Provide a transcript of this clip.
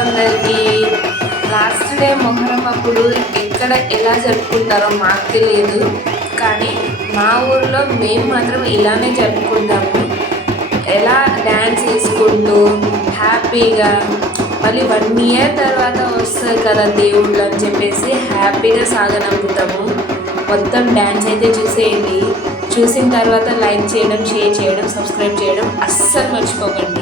అందరికీ. Last day Muharram అప్పుడు ఎక్కడ ఎలా జరుపుకుంటారో మాకు తెలియదు, కానీ మా ఊర్లో మేము మాత్రం ఇలానే జరుపుకుంటాము. ఎలా డ్యాన్స్ వేసుకుంటూ హ్యాపీగా, మళ్ళీ 1 year తర్వాత వస్తుంది కదా దేవుళ్ళు అని చెప్పేసి హ్యాపీగా సాగనంపుతాము. మొత్తం డ్యాన్స్ అయితే చూసేయండి. చూసిన తర్వాత లైక్ చేయడం, షేర్ చేయడం, సబ్స్క్రైబ్ చేయడం అస్సలు మర్చిపోకండి.